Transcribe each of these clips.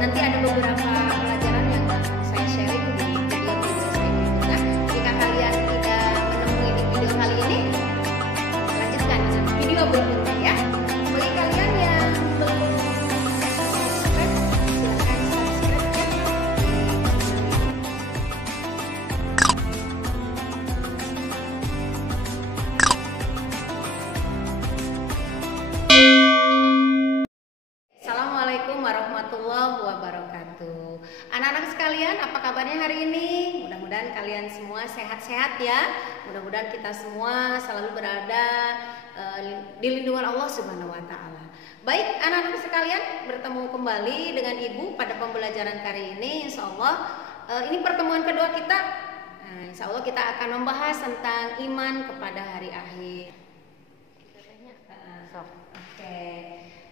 nanti ada beberapa pelajaran yang saya sharing di video-video saya berikutnya. Jika kalian tidak menemui di video kali ini, lanjutkan dengan video berikutnya ya. Bagi kalian yang belum subscribe, silahkan subscribe ya. Assalamualaikum warahmatullahi wabarakatuh. Anak-anak sekalian, apa kabarnya hari ini? Mudah-mudahan kalian semua sehat-sehat ya. Mudah-mudahan kita semua selalu berada di lindungan Allah Subhanahu wa taala. Baik, anak-anak sekalian, bertemu kembali dengan Ibu pada pembelajaran kali ini. Insyaallah ini pertemuan kedua kita. Insyaallah kita akan membahas tentang iman kepada hari akhir. Oke.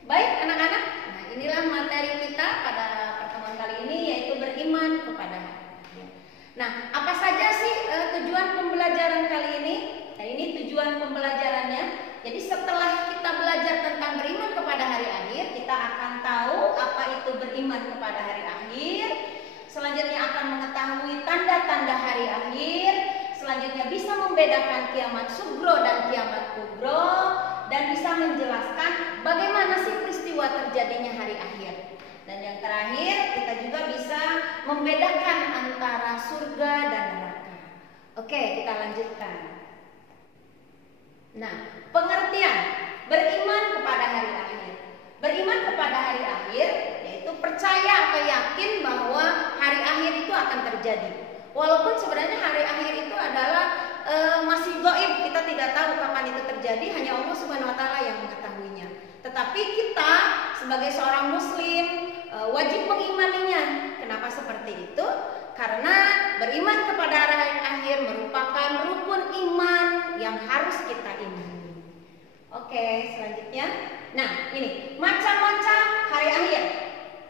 Baik anak-anak, nah inilah materi kita pada pertemuan kali ini, yaitu beriman kepada hari akhir. Nah, apa saja sih tujuan pembelajaran kali ini? Nah, ini tujuan pembelajarannya. Jadi setelah kita belajar tentang beriman kepada hari akhir, kita akan tahu apa itu beriman kepada hari akhir. Selanjutnya akan mengetahui tanda-tanda hari akhir. Selanjutnya bisa membedakan kiamat sugro dan kiamat kubro, dan bisa menjelaskan bagaimana sih peristiwa terjadinya hari akhir. Dan yang terakhir, kita juga bisa membedakan antara surga dan neraka. Oke, kita lanjutkan. Nah, pengertian beriman kepada hari akhir. Beriman kepada hari akhir yaitu percaya atau yakin bahwa hari akhir itu akan terjadi. Walaupun sebenarnya hari akhir itu adalah masih gaib, kita tidak tahu kapan itu terjadi, hanya Allah Subhanahu wa taala yang mengetahuinya. Tetapi kita sebagai seorang muslim wajib mengimaninya. Kenapa seperti itu? Karena beriman kepada hari akhir merupakan rukun iman yang harus kita imani. Oke, selanjutnya. Nah, ini macam-macam hari akhir.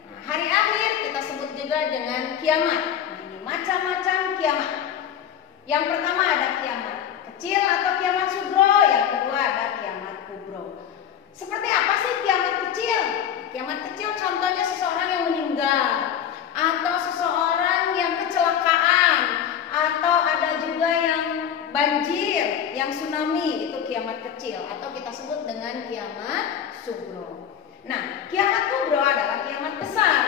Nah, hari akhir kita sebut juga dengan kiamat. Macam-macam kiamat. Yang pertama ada kiamat kecil atau kiamat sugro, yang kedua ada kiamat kubro. Seperti apa sih kiamat kecil? Kiamat kecil contohnya seseorang yang meninggal, atau seseorang yang kecelakaan, atau ada juga yang banjir, yang tsunami, itu kiamat kecil atau kita sebut dengan kiamat sugro. Nah, kiamat kubro adalah kiamat besar.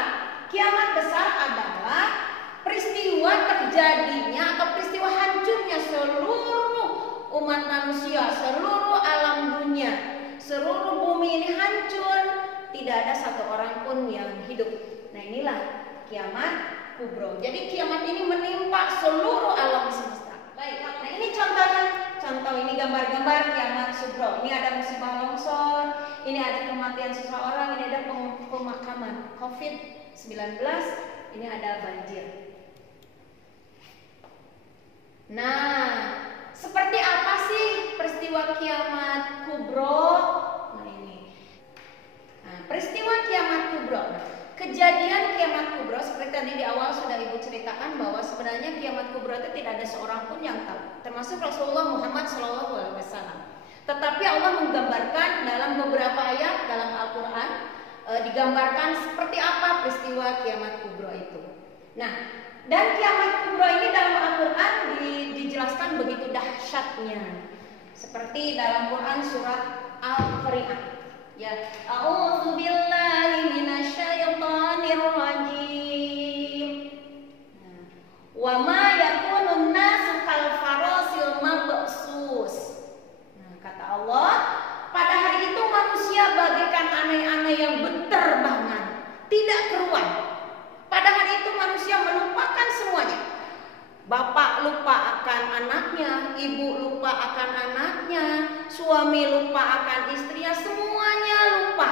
Kiamat besar adalah peristiwa terjadinya atau peristiwa hancurnya seluruh umat manusia, seluruh alam dunia, seluruh bumi ini hancur, tidak ada satu orang pun yang hidup. Nah, inilah kiamat kubro. Jadi kiamat ini menimpa seluruh alam semesta. Baik, nah ini contohnya, contoh ini gambar-gambar kiamat sugro. Ini ada musibah longsor, ini ada kematian seseorang, ini ada pemakaman COVID-19, ini ada banjir. Nah, seperti apa sih peristiwa kiamat kubro? Nah, ini. Nah, peristiwa kiamat kubro. Nah, kejadian kiamat kubro seperti tadi di awal sudah Ibu ceritakan bahwa sebenarnya kiamat kubro itu tidak ada seorang pun yang tahu, termasuk Rasulullah Muhammad SAW. Tetapi Allah menggambarkan dalam beberapa ayat dalam Al-Quran, digambarkan seperti apa peristiwa kiamat kubro itu. Nah, dan kiamat kubro ini dalam Al-Quran dijelaskan begitu dahsyatnya. Seperti dalam Quran surat Al-Qari'ah. Ya, a'udzubillahi minasyaitonir rajim. Wa ma yakunun nasu kal farasil mabsus. Nah, kata Allah, pada hari itu manusia bagaikan aneh-aneh yang berterbangan, tidak keruan. Pada hari itu manusia melupakan semuanya. Bapak lupa akan anaknya, ibu lupa akan anaknya, suami lupa akan istrinya, semuanya lupa.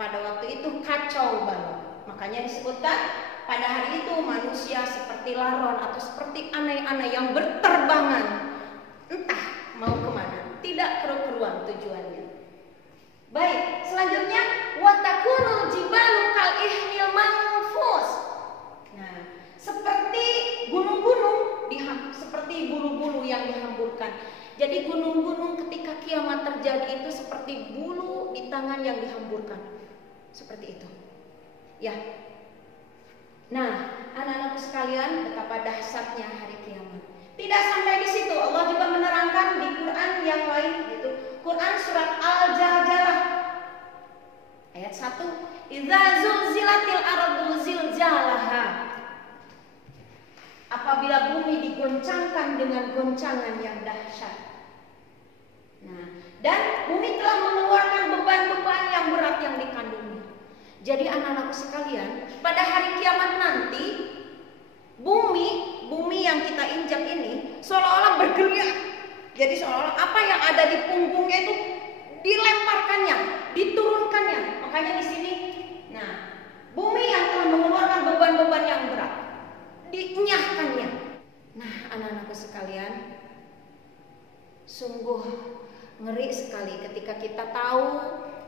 Pada waktu itu kacau balau. Makanya disebutkan pada hari itu manusia seperti laron atau seperti aneh-aneh yang berterbangan. Entah mau kemana, tidak keru-keruan tujuannya. Baik, selanjutnya watakunul jibalu kal ihnil manfus. Nah, seperti gunung-gunung, seperti bulu-bulu yang dihamburkan. Jadi gunung-gunung ketika kiamat terjadi itu seperti bulu di tangan yang dihamburkan. Seperti itu. Ya. Nah, anak-anakku sekalian, betapa dahsyatnya hari kiamat. Tidak sampai di situ, Allah juga menerangkan di Quran yang lain, yaitu Quran surat Al-Jaljalah ayat 1, "Idza zulzilatil ardu zilzalaha." Apabila bumi digoncangkan dengan goncangan yang dahsyat. Nah, dan bumi telah mengeluarkan beban-beban yang berat yang dikandungnya. Jadi anak-anakku sekalian, pada hari kiamat nanti bumi yang kita injak ini seolah-olah bergeriak. Jadi seolah-olah apa yang ada di punggungnya itu dilemparkannya, diturunkannya. Makanya di sini, nah, bumi yang telah mengeluarkan beban-beban yang berat, dinyahkannya. Nah, anak-anakku sekalian, sungguh ngeri sekali ketika kita tahu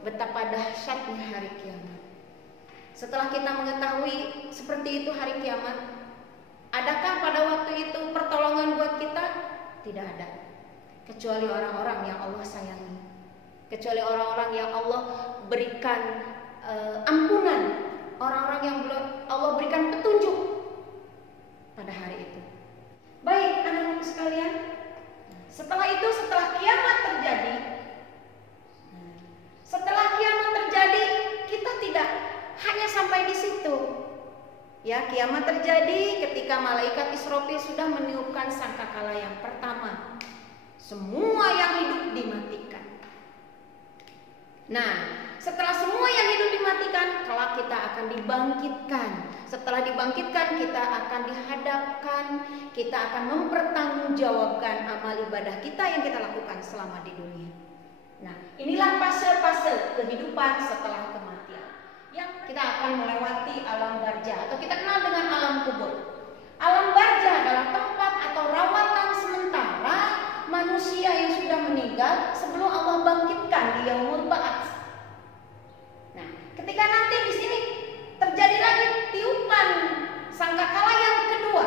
betapa dahsyatnya hari kiamat. Setelah kita mengetahui seperti itu hari kiamat, adakah pada waktu itu pertolongan buat kita? Tidak ada. Kecuali orang-orang yang Allah sayangi. Kecuali orang-orang yang Allah berikan ampunan. Orang-orang yang Allah berikan petunjuk pada hari itu. Baik anak-anak sekalian, setelah itu, setelah kiamat terjadi, kita tidak hanya sampai di situ. Ya, kiamat terjadi ketika malaikat Israfil sudah meniupkan sangkakala yang pertama. Semua yang hidup dimatikan. Nah, setelah semua yang hidup dimatikan, kelak kita akan dibangkitkan. Setelah dibangkitkan, kita akan dihadapkan, kita akan mempertanggungjawabkan amal ibadah kita yang kita lakukan selama di dunia. Nah, inilah fase-fase kehidupan setelah kematian. Yang kita akan melewati alam barza atau kita kenal dengan alam kubur. Alam barza adalah tempat atau rawatan sementara manusia yang sudah meninggal sebelum Allah bangkitkan di yaumul ba'ats. Nah, ketika nanti di sini terjadi lagi tiupan sangkakala yang kedua,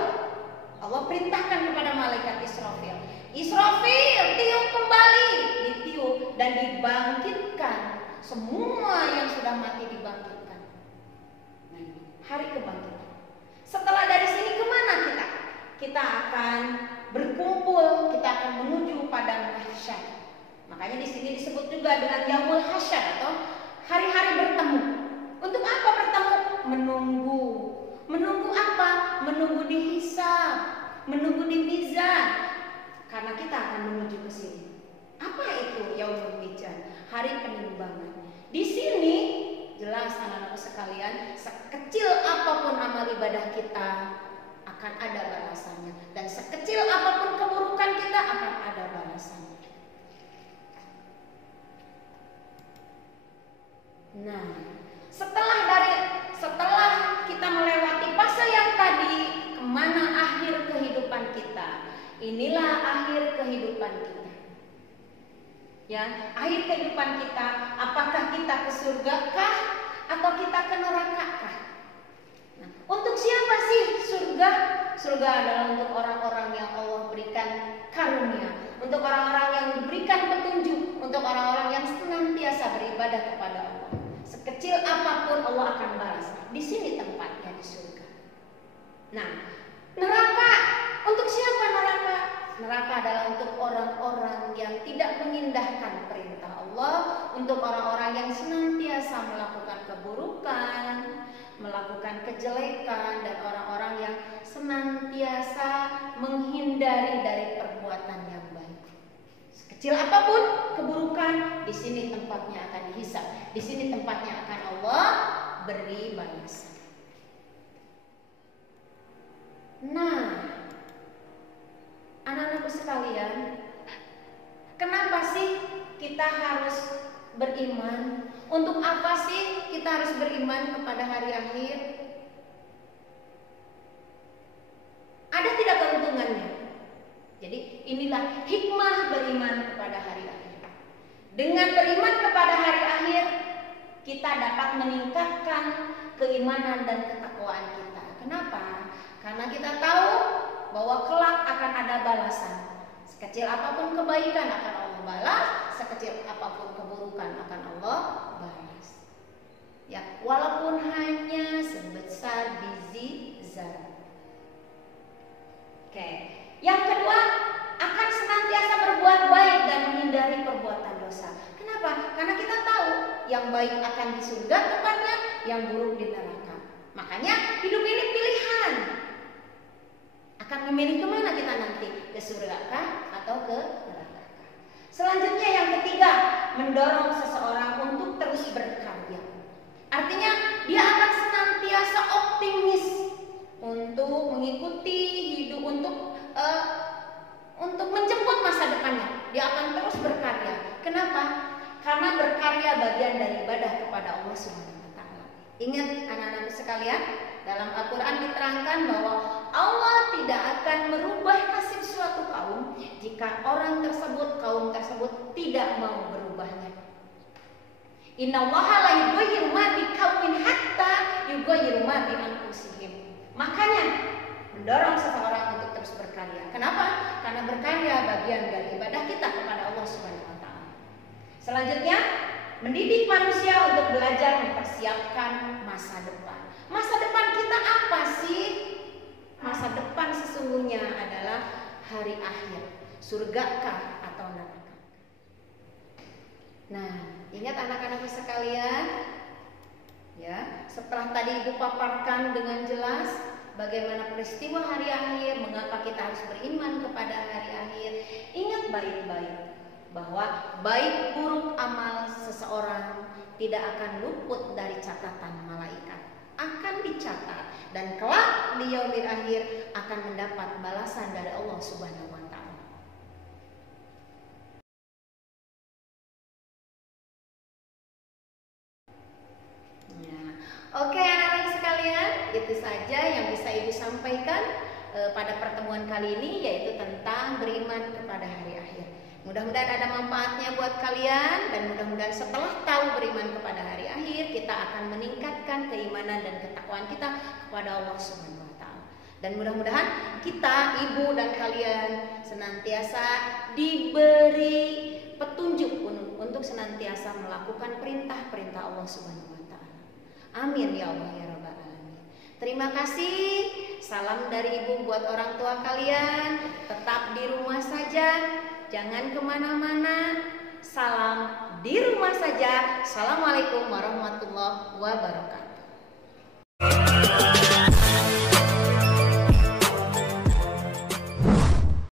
Allah perintahkan kepada malaikat Israfil. Israfil, tiup kembali, ditiup dan dibangkitkan. Semua yang sudah mati dibangkitkan. Nah, hari kebangkitan. Setelah dari sini kemana kita? Kita akan berkumpul, kita akan menuju padang mahsyar. Makanya di sini disebut juga dengan yaumul hasyar atau hari-hari bertemu. Untuk apa bertemu? Menunggu. Menunggu apa? Menunggu dihisab, menunggu dimizan. Karena kita akan menuju ke sini. Apa itu yaumul mizan? Hari penimbangan. Di sini jelas anak-anak sekalian, sekecil apapun amal ibadah kita akan ada balasannya, dan sekecil apapun keburukan kita akan ada balasannya. Nah, setelah kita melewati fase yang tadi, kemana akhir kehidupan kita? Inilah akhir kehidupan kita. Ya, akhir kehidupan kita, apakah kita ke surga kah atau kita ke neraka kah? Nah, untuk siapa sih surga? Surga adalah untuk orang-orang yang Allah berikan karunia, untuk orang-orang yang diberikan petunjuk, untuk orang-orang yang senantiasa beribadah kepada Allah. Sekecil apapun Allah akan balas. Di sini tempatnya di surga. Nah, neraka, untuk siapa neraka? Neraka adalah untuk orang-orang yang tidak mengindahkan perintah Allah, untuk orang-orang yang senantiasa melakukan keburukan, melakukan kejelekan, dan orang-orang yang senantiasa menghindari dari perbuatan yang baik. Sekecil apapun keburukan, di sini tempatnya akan dihisab, di sini tempatnya akan Allah beri balasan. Nah, anak-anakku sekalian, kenapa sih kita harus beriman? Untuk apa sih kita harus beriman kepada hari akhir? Ada tidak keuntungannya? Jadi inilah hikmah beriman kepada hari akhir. Dengan beriman kepada hari akhir, kita dapat meningkatkan keimanan dan ketakwaan kita. Kenapa? Karena kita tahu bahwa kelak akan ada balasan. Sekecil apapun kebaikan akan Allah balas, sekecil apapun keburukan akan Allah balas. Ya, walaupun hanya sebesar biji izar. Oke. Yang kedua, akan senantiasa berbuat baik dan menghindari perbuatan dosa. Kenapa? Karena kita tahu yang baik akan di surga tempatnya, yang buruk di neraka. Makanya hidup ini pilihan. Akan memilih kemana kita nanti? Ke surga kah atau ke neraka kah? Selanjutnya yang ketiga, mendorong seseorang untuk terus berkarya. Artinya dia akan senantiasa optimis untuk mengikuti hidup, untuk menjemput masa depannya. Dia akan terus berkarya. Kenapa? Karena berkarya bagian dari ibadah kepada Allah Subhanahu wa taala. Ingat anak-anak sekalian, dalam Al-Qur'an diterangkan bahwa Allah tidak akan merubah nasib suatu kaum jika kaum tersebut tidak mau berubahnya. Innallaha la yughayyiru ma biqaumin hatta yughayyiru ma bi anfusihim. Makanya mendorong seseorang untuk terus berkarya. Kenapa? Karena berkarya bagian dari ibadah kita kepada Allah Subhanahu wa taala. Selanjutnya, mendidik manusia untuk belajar mempersiapkan masa depan. Masa depan kita apa sih? Masa depan sesungguhnya adalah hari akhir. Surgakah atau neraka? Nah, ingat anak-anak sekalian, ya, setelah tadi Ibu paparkan dengan jelas bagaimana peristiwa hari akhir, mengapa kita harus beriman kepada hari akhir. Ingat baik-baik bahwa baik buruk amal seseorang tidak akan luput dari catatan malaikat. Akan dicatat dan kelak di yaumil akhir akan mendapat balasan dari Allah Subhanahu wa taala. Oke anak-anak sekalian, itu saja yang bisa Ibu sampaikan pada pertemuan kali ini, yaitu tentang beriman kepada hari akhir. Mudah-mudahan ada manfaatnya buat kalian, dan mudah-mudahan setelah tahu beriman kepada hari akhir, kita akan meningkatkan keimanan dan ketakwaan kita kepada Allah Subhanahu wa taala. Dan mudah-mudahan kita, Ibu dan kalian, senantiasa diberi petunjuk untuk senantiasa melakukan perintah-perintah Allah Subhanahu wa taala. Amin ya Allah ya Rabbal alamin. Terima kasih. Salam dari Ibu buat orang tua kalian. Tetap di rumah saja, jangan kemana-mana. Salam di rumah saja. Assalamualaikum warahmatullahi wabarakatuh.